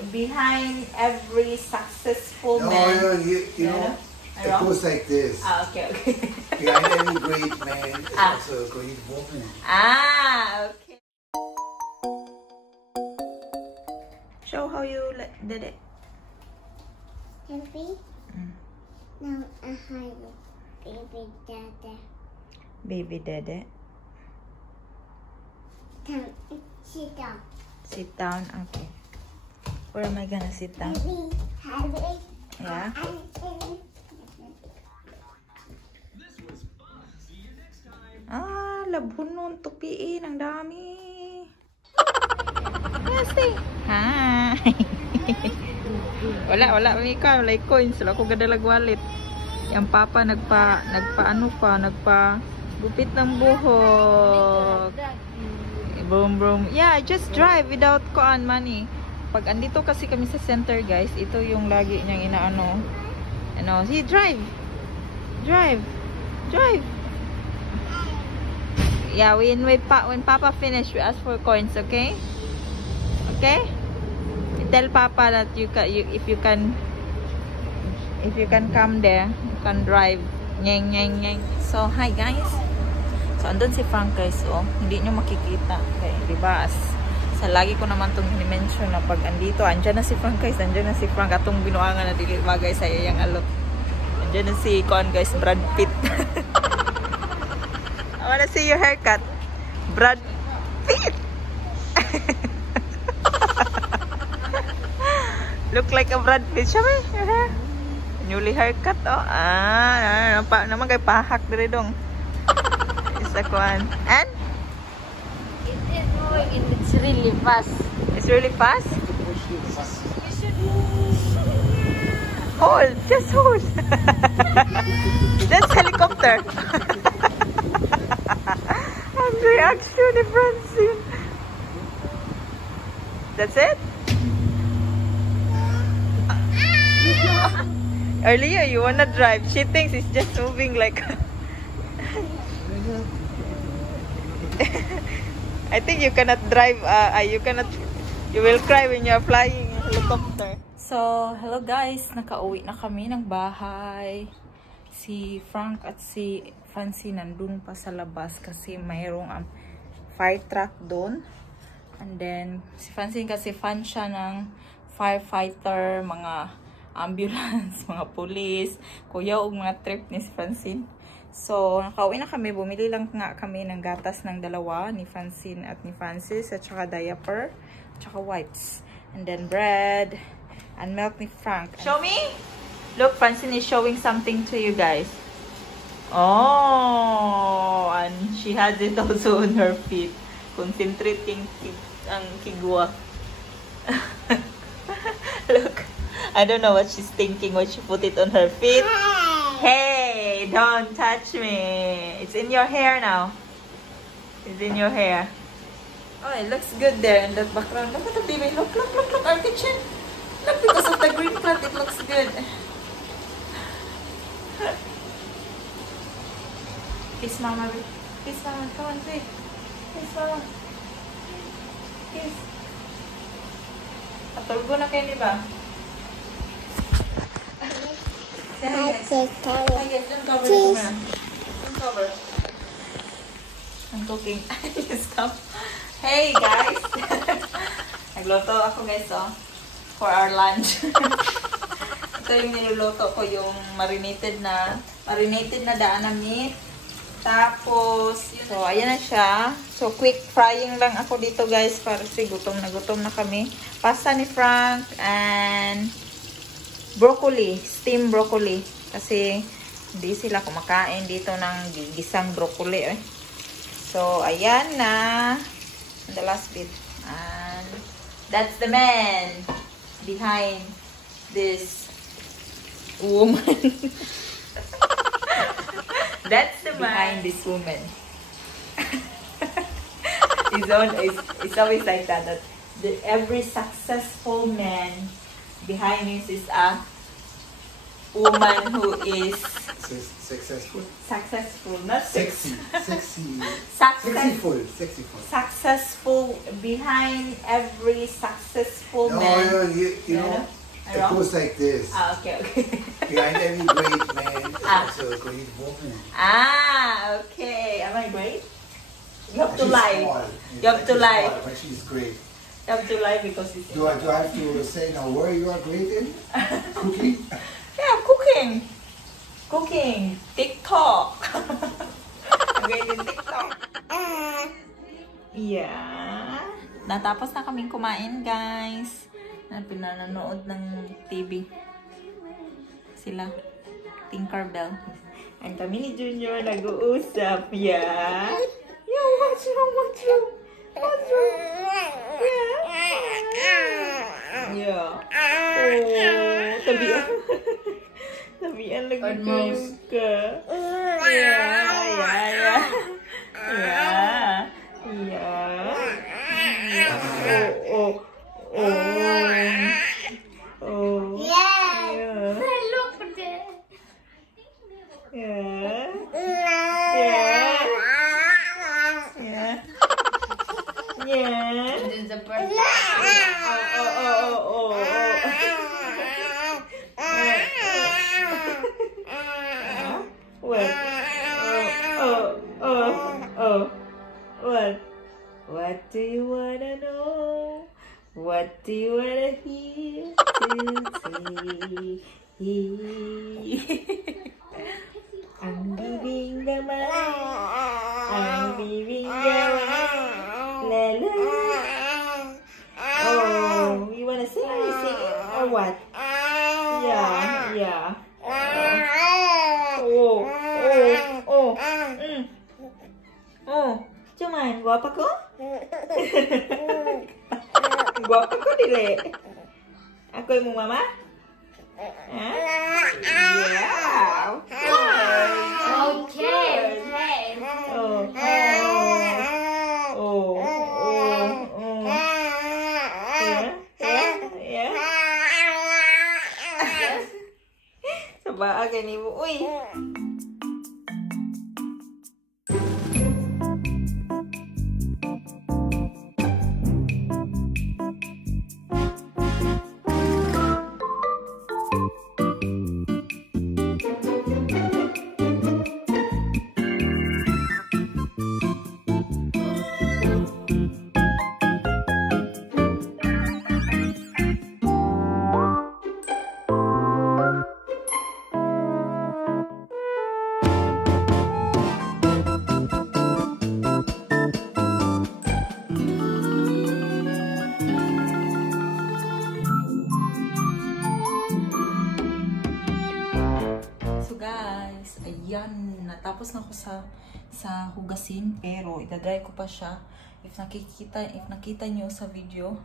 behind every successful No, man. no, you know, it goes like this. Okay, okay. Behind every great man is also a great woman. Okay. Show how you did it. Happy? Now I have baby dada. Baby dede. Come, sit down. Sit down. Okay. Where am I gonna sit down? Happy. Yeah. Labon nun. Tupiin. Ang dami. Yes, hi. Wala. Mika. Wala coins. Wala ko gadalag wallet. Yung papa gupit ng buhok. Boom. Yeah, just drive without money. Pag andito kasi kami sa center, guys, ito yung lagi niyang inaano. See, drive. Yeah, when Papa finish, we ask for coins, okay? Okay? You tell Papa that if you can come there, you can drive. Nyeng. So, hi guys. So, andun si Frank, guys. Oh, hindi nyo makikita. Okay, diba? Sa lagi ko naman itong mention na pag andito, andyan na si Frank, guys. Andyan na si Frank. Atong binuangan na dili bagay sa iyang alot. Andyan na si guys, Brad Pitt. I wanna see your haircut. Brad Pitt! Look like a Brad Pitt. Siya ba? Your hair? Newly haircut, oh. Naman kay pahak diri dong. Is the one. And? It is moving and it's really fast. It's really fast? Hold. Just hold. That's helicopter. Ang reaction ni Francine. That's it? Earlier, you wanna drive. She thinks it's just moving like... I think you cannot drive. You will cry when you're flying helicopter. So, hello guys. Nakauwi na kami ng bahay. Si Frank at si Fancy nandun pa sa labas kasi mayroong fire truck doon. And then, si Fancy kasi fan siya ng firefighter, mga ambulance, mga police, kuya o mga trip ni si Francine. So, nakauwi na kami. Bumili lang nga kami ng gatas ng dalawa, ni Francine at ni Francis, at saka diaper, at saka wipes. And then bread, and milk ni Frank. Show me! Look, Francine is showing something to you guys. Oh! And she has it also on her feet. Concentrating ang kigwa. Look. I don't know what she's thinking when she put it on her feet. Hey, don't touch me. It's in your hair now. It's in your hair. Oh, it looks good there in that background. Look at the baby. Look, our kitchen. Look, because of the green plant, it looks good. Kiss mama. Kiss mama. Come on, say. Kiss mama. Kiss. Patulgo na kayo, di ba? Yes, don't cover the camera. Don't cover. I'm cooking. Stop. Hey guys! Nagluto ako guys, oh. For our lunch. Ito yung niluluto ko, yung marinated na daan ng meat. Tapos, so ayan na siya. So quick frying lang ako dito guys para kasi gutom na kami. Pasta ni Frank and broccoli, steamed broccoli. Kasi hindi sila kumakain dito ng gisang broccoli. So, ayan na. And the last bit. And that's the man behind this woman. That's the man behind this woman. It's always like that every successful man behind this is a woman who is Successful. successful, not Sexy. successful. Sexyful. Behind every successful No, man. you know, it Wrong? goes like this. Okay. Behind every great man is also a great woman. Okay. Am I great? You have to She's lie. small. You have to She's lie. small, but she's great. You have to lie because it's... Do I have to say now where you are great in? Cooking? Yeah, cooking. TikTok. I'm great in TikTok. Yeah. Natapos na kaming kumain, guys. Pinanonood ng TV. Sila. Tinkerbell. And kami ni Junior nag-uusap. Yeah. Yeah, what's wrong? Yeah. Oh, tabian. Tabian lagi kayo ka. Yeah. Oh. Yeah. Look at that. Yeah. This is the bird. What do you wanna know? What do you wanna hear today? I'm leaving the man. La la. Oh, you wanna sing? Are you singing or what? Yeah. Oh, cuman guapa ko? Guapa ko dili. Ako yung mama? Huh? Yeah. Okay. Yeah. Sabaa gani mo. Uy. Ayan, natapos na ako sa hugasin, pero idadry ko pa siya. If nakita nyo sa video,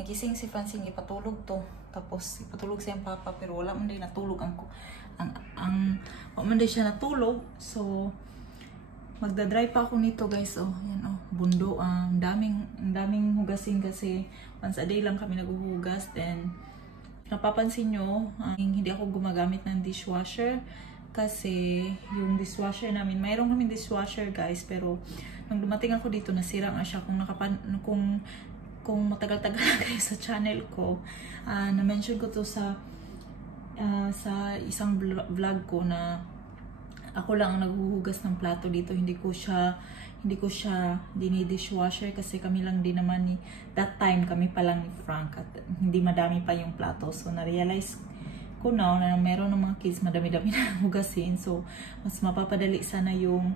nagising si Francine, ipatulog to. Tapos ipatulog siya ang papa, pero wala man din natulog wala man din siya natulog. So magdadry pa ako nito, guys. Oh, yan oh, bundo. Ang daming hugasin kasi once a day lang kami naghuhugas. Then napapansin nyo, hindi ako gumagamit ng dishwasher. Kasi yung dishwasher namin, mayroon kami dishwasher, guys, pero nung dumating ako dito, nasira nga siya. Kung matagal-tagal kayo sa channel ko, na-mention ko to sa isang vlog ko na ako lang ang naghuhugas ng plato dito. Hindi ko siya dinidishwasher kasi kami lang din naman that time kami pa lang ni Frank at hindi madami pa yung plato. So na-realize ko na meron ng mga kids madami-dami na hugasin, so mas mapapadali sana yung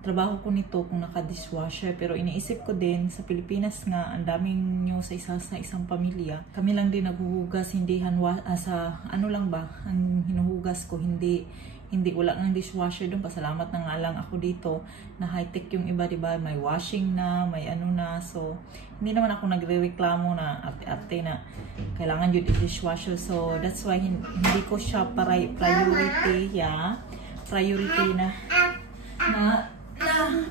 trabaho ko nito kung naka-dishwasher. Pero iniisip ko din sa Pilipinas nga ang daming nyo sa isang pamilya, kami lang din naghuhugas, hindi sa ano lang ba ang hinuhugas ko, hindi wala ng dishwasher doon. Pasalamat na nga lang ako dito na high-tech yung iba, diba? May washing na, may ano na. So, hindi naman ako nagre-reklamo na ate na kailangan yun i-dishwasher. So, that's why hindi ko siya priority, yeah. Priority na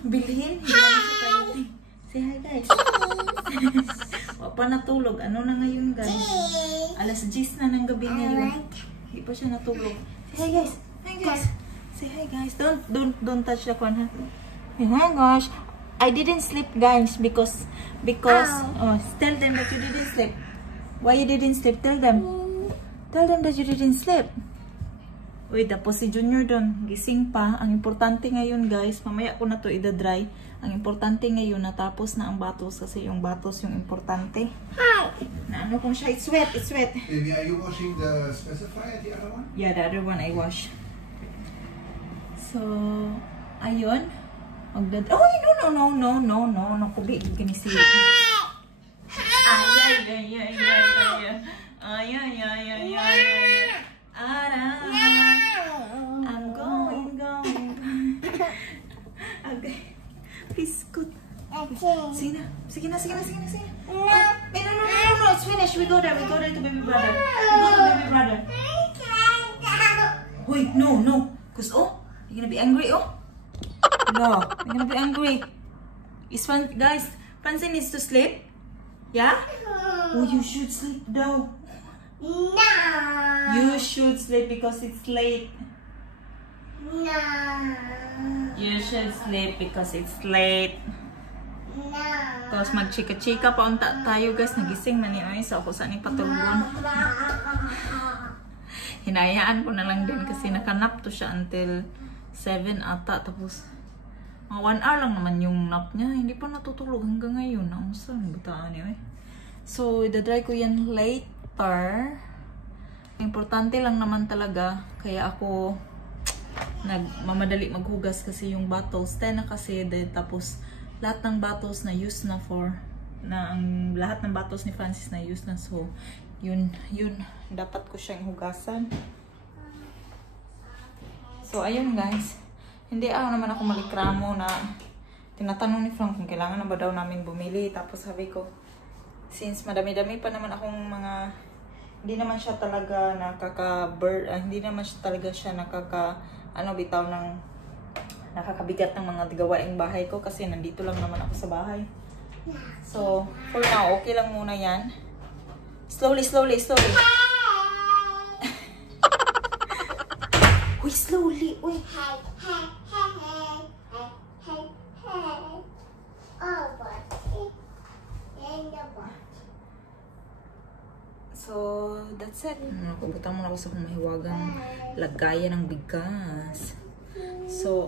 bilhin. Hindi naman siya priority. Say hi, guys. Wala pa natulog. Ano na ngayon, guys? Alas 10 na ng gabi ngayon. Hindi pa siya natulog. Say hi guys. Hi guys. Say hi guys. Don't touch the corn, ha? Hi gosh. I didn't sleep guys because tell them that you didn't sleep. Why you didn't sleep? Tell them. Tell them that you didn't sleep. Uy, tapos si Junior doon, gising pa. Ang importante ngayon guys, mamaya ko na to ida-dry. Ang importante ngayon, natapos na ang batos kasi yung batos yung importante. Hi! Na ano kung siya, it's wet, it's wet. Baby, are you washing the specifier, the other one? Yeah, the other one I wash. So, ayun. Oh, no, kubi, ganisi. I'm going. Okay. Biscuit. Sige na. No, it's finished. We go there to baby brother. Wait, no. Cause you're gonna be angry, No, you're gonna be angry. Guys, Francine needs to sleep. Yeah? Oh, you should sleep though. No. You should sleep because it's late. No. You should sleep because it's late. No. Tapos magchika-chika pa unta tayo guys. Nagising man ni sa ako saan patulgon. Hinayaan ko na lang din kasi nakanap to siya until 7 ata. Tapos mga 1 hour lang naman yung nap niya. Hindi pa natutulog hanggang ngayon. Ang saan butaan niya So, idadry ko yan later. Importante lang naman talaga. Kaya ako nagmamadali maghugas kasi yung bottles 10 na kasi tapos lahat ng bottles na use na lahat ng bottles ni Francis na use na, so yun dapat ko siyang hugasan. So ayun guys, hindi naman ako malikramo na tinatanong ni Frank kung kailangan na ba daw namin bumili, tapos sabi ko since madami-dami pa naman akong mga hindi naman siya talaga hindi naman siya talaga bitaw ng nakakabigat ng mga gawaing bahay ko kasi nandito lang naman ako sa bahay. So, for now, okay lang muna yan. Slowly. Uy, slowly. Uy. So, that's it. Pupunta muna ako sa mahiwagang lagayan ng bigas. So,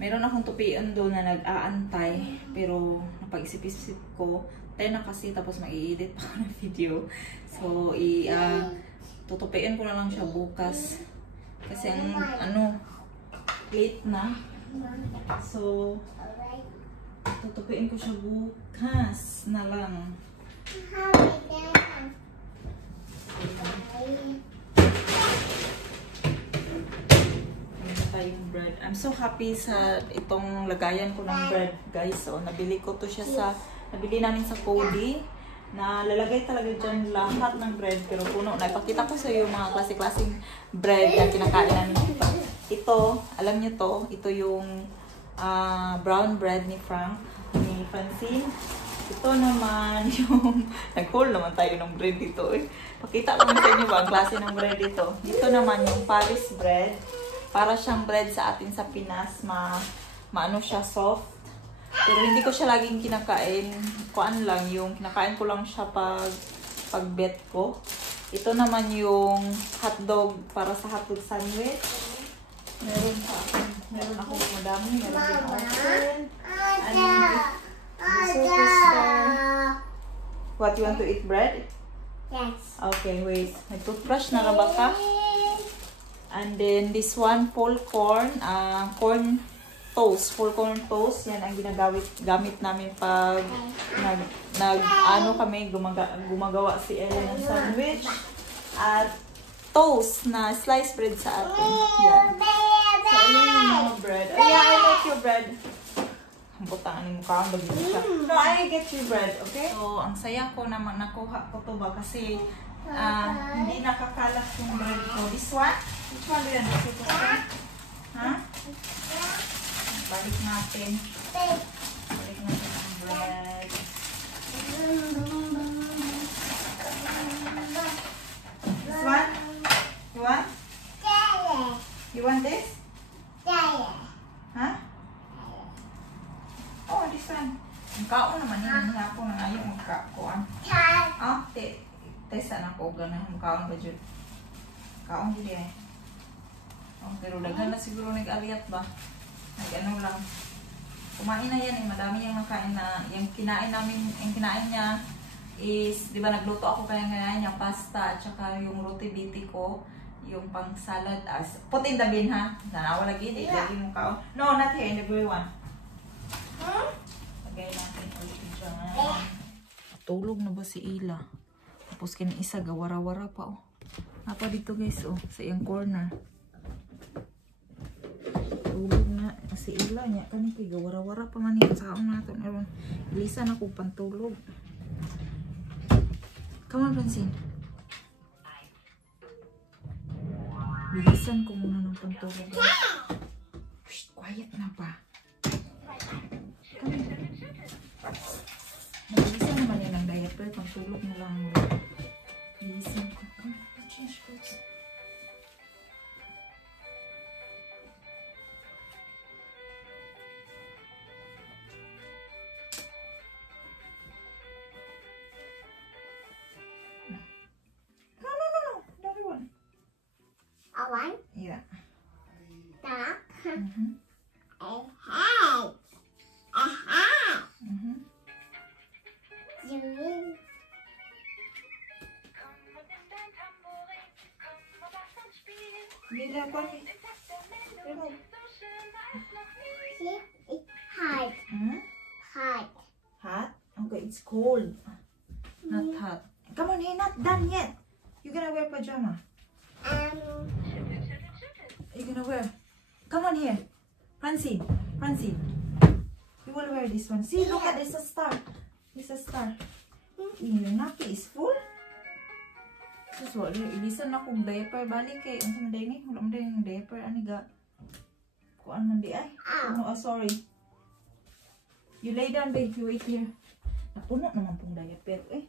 meron akong tupian doon na nag-aantay. Pero, napag-isip-isip ko. 10 na kasi, tapos mag-i-edit pa ako ng video. So, tutupian ko na lang siya bukas. Kasi, late na. So, tutupian ko siya bukas na lang. Bread. I'm so happy sa itong lagayan ko ng bread, guys. So, nabili namin sa Cody. Na lalagay talaga dyan lahat ng bread. Pero puno na. Ipakita ko sa iyo mga klase-klaseng bread na kinakain namin dito. Ito, alam nyo to, ito yung brown bread ni Francine. Ito naman yung nag-haul naman tayo ng bread dito. Pakita ko sa inyo ba ang klase ng bread dito. Dito naman yung Paris bread. Para siyang bread sa atin sa Pinas, maano siya, soft. Pero hindi ko siya laging kinakain. Kuan lang, yung kinakain ko lang siya pag bet ko. Ito naman yung hotdog para sa hotdog sandwich. Meron ako madami. Meron din open. What, you want to eat bread? Yes. Okay, wait. Nag-toothbrush na ba ka? And then this one, full corn toast. Full corn toast. Yan ang gamit namin pag gumagawa si Ellen ng sandwich. At toast na sliced bread sa atin. Yan. So, ayun yung mga bread. Oh, yeah, I like your bread. Ang butang ang mukha, ang bagay siya. No, I get your bread, okay? So, ang saya ko naman nakuha ko to ba kasi hindi nakakalat yung bread ko. This one? Which one do you want to put? Ha? Balik natin. Balik natin ang bread. This one? You want? testa na ko ganang kaon ba jud. Kaon jud eh. Pero daghan na siguro nag-aliyat ba. Nag-ano lang. Kumain na yan eh. Madami yung nakain na. Yung kinain namin, yung kinain niya is, di ba nagluto ako kaya ngayon niya pasta at saka yung roti biti ko, yung pang salad as put in the bin ha. Nanawa lagi. Lagi mo kaon. No, not here in the gray one. Lagay natin ulit dyan. Tulog na ba si Ila? Tapos kini isa gawara-wara pa oh. Apa dito guys oh, sa iyang corner. Tulog na si Ila niya kani kay gawara-wara pa man yan sa naton aron. Bilisan ako pantulog. Come on, Francine. Bilisan ko muna ng pantulog. Shh, quiet na pa. Bilisan naman yun ang diaper. Pantulog mo lang. Bilisan ko. Change clothes. One. Yeah. That. Mm-hmm. Mm-hmm. Bila pa ni. It's hot. Hmm? Hot. Hot? Okay, it's cold. Not hot. Come on, hey, not done yet. You gonna wear pajama? You gonna wear? Come on here. Francine. Francine. You will wear this one. See, look at this, a star. This a star. Your nappy is full. So, ilisan na kong diaper. Balik kay, ang sama dahi ni? Wala mo dahi yung diaper. Ano ga? Kuan man di ay. No, sorry. You lay down, babe. You wait here. Napuno naman pong diaper. Eh.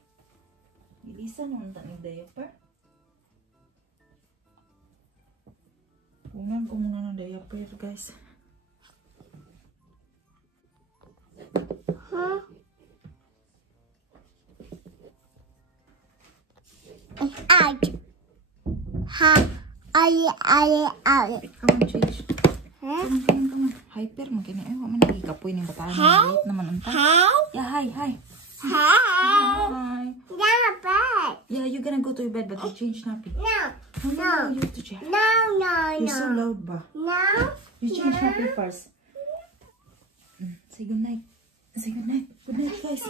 Ilisan naman ta ng diaper. Punan ko muna ng diaper, guys. Huh? Out. Ha. Out. Come on, change. Huh? Come on. Hyper mo kini. Ay, wala man nagikapoy ng bataan. Late naman ang ta. Hi. Yeah, hi. Hi. Hi. Yeah, bed. Yeah, you're gonna go to your bed, but you change nappy. No. No, you have to change. No, You're so loud ba? No. You change nappy first. Say good night. Say good night. Good night, guys.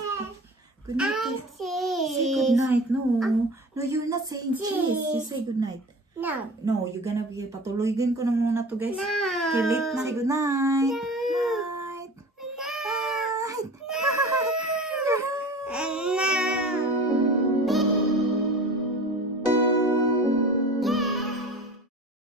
Good night, guys. Say good night. No, you're not saying cheese. You say good night. No. No, you're gonna be patulogin ko na muna to, guys. No. Okay, late na. Say good night. No.